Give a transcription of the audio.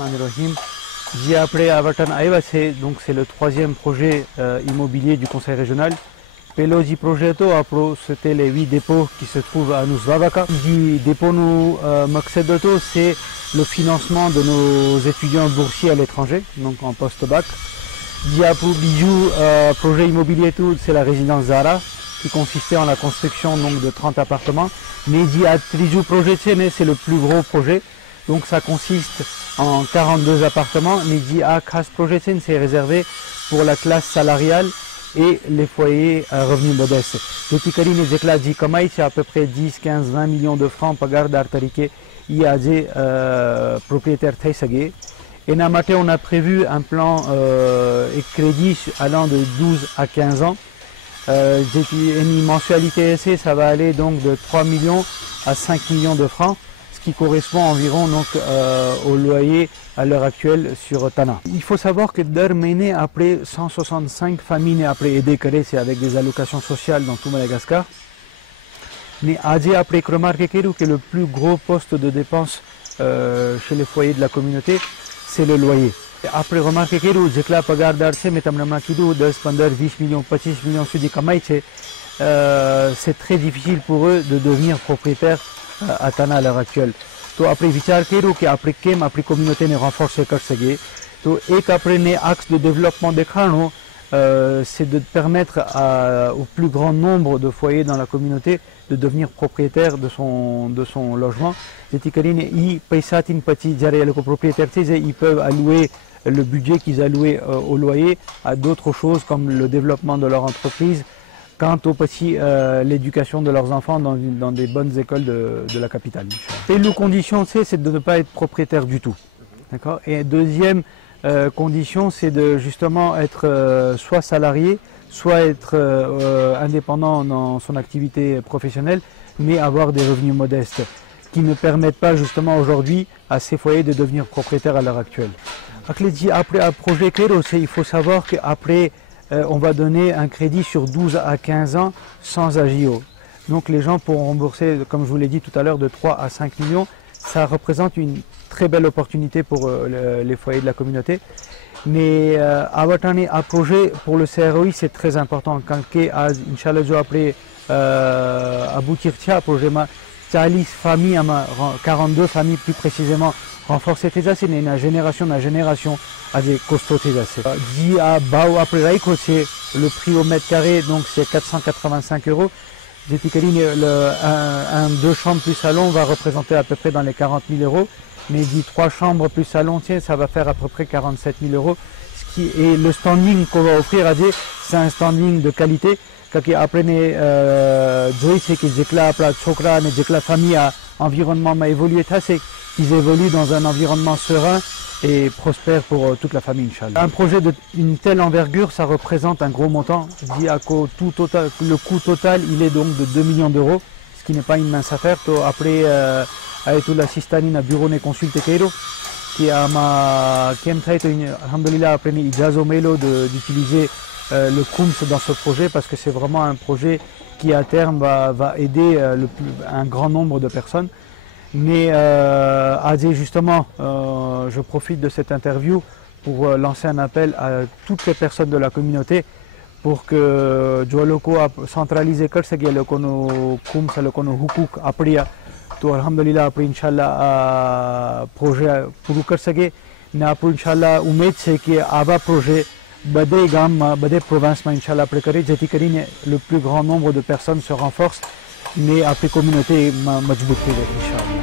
Bismillahirrahmanirrahim. J'y après Avatan Aïvace, donc c'est le troisième projet immobilier du conseil régional. Pelosi progetto, c'était les 8 dépôts qui se trouvent à Nusvavaka. Le dépôt nous c'est le financement de nos étudiants boursiers à l'étranger, donc en post-bac. Bijou projet immobilier tout, c'est la résidence Zara, qui consistait en la construction donc, de 30 appartements. Mais Trijou projet, c'est le plus gros projet. Donc ça consiste en 42 appartements. Niji Khas projet, c'est réservé pour la classe salariale et les foyers à revenus modestes. Depuis Karine Zekla dit Kamaï, c'est à peu près 10, 15, 20 millions de francs pagar d'Artarike IAD propriétaire Taïsagé. Et Namate, on a prévu un plan et crédit allant de 12 à 15 ans. Une mensualité essai, ça va aller donc de 3 millions à 5 millions de francs, ce qui correspond environ donc, au loyer à l'heure actuelle sur Tana. Il faut savoir que Dermene, après 165 familles après aidé c'est avec des allocations sociales dans tout Madagascar. Mais après remarquer que le plus gros poste de dépense chez les foyers de la communauté, c'est le loyer. Après remarquer que Jekla Pagar d'Arce, Metamna Kidu, 10, 15, 20 millions, 25 millions Sudi Kamaï, c'est très difficile pour eux de devenir propriétaires à Tana à l'heure actuelle. To après Vichar Keru, qui après Kem, après communauté ne renforce Karsagé, to et qu'après les axes de développement des crânes, c'est de permettre au plus grand nombre de foyers dans la communauté de devenir propriétaire de son logement. Ils peuvent allouer le budget qu'ils allouaient au loyer à d'autres choses comme le développement de leur entreprise, quant au petit l'éducation de leurs enfants dans des bonnes écoles de la capitale. Et la condition c'est de ne pas être propriétaire du tout. D'accord. Et deuxième condition, c'est de justement être soit salarié, soit être indépendant dans son activité professionnelle, mais avoir des revenus modestes, qui ne permettent pas justement aujourd'hui à ces foyers de devenir propriétaires à l'heure actuelle. Après un projet Kero, il faut savoir qu'après on va donner un crédit sur 12 à 15 ans sans AGO. Donc les gens pourront rembourser, comme je vous l'ai dit tout à l'heure, de 3 à 5 millions. Ça représente une très belle opportunité pour les foyers de la communauté. Mais un projet pour le CROI, c'est très important. Quand Inch'Allah, après aboutir à projet, 40 familles, 42 familles plus précisément, renforcer tes assets, une génération à des costauds tes assets. Dit à Bao après Raiko, c'est le prix au mètre carré, donc c'est 485 €. Un 2 chambres plus salon va représenter à peu près dans les 40 000 €. Mais dit 3 chambres plus salon, ça va faire à peu près 47 000 €. Et le standing qu'on va offrir à Dieu, c'est un standing de qualité. Quand après, c'est que la famille a environnement m'a évolué, c'est qu'ils évoluent dans un environnement serein et prospère pour toute la famille, Inch'Allah. Un projet d'une telle envergure, ça représente un gros montant. Le coût total, il est donc de 2 millions d'euros, ce qui n'est pas une mince affaire. Après, Ayatollah Sistani na bureau ne consulte Cairo, qui a alhamdoulilah après ijazo melo d'utiliser le KUMS dans ce projet parce que c'est vraiment un projet qui à terme va aider un grand nombre de personnes. Mais justement, je profite de cette interview pour lancer un appel à toutes les personnes de la communauté pour que Djoloko centralise le KUMS, le Hukuk Apria. तो अल्हम्दुलिल्लाह après इंशाल्लाह projet पूरा कर सके ना आप इंशाल्लाह उम्मीद से कि आवा projet बड़े गांव बड़े province में इंशाल्लाह après करे जेती करीने le plus grand nombre de personnes se renforce mais après communauté मजबूत हो इंशाल्लाह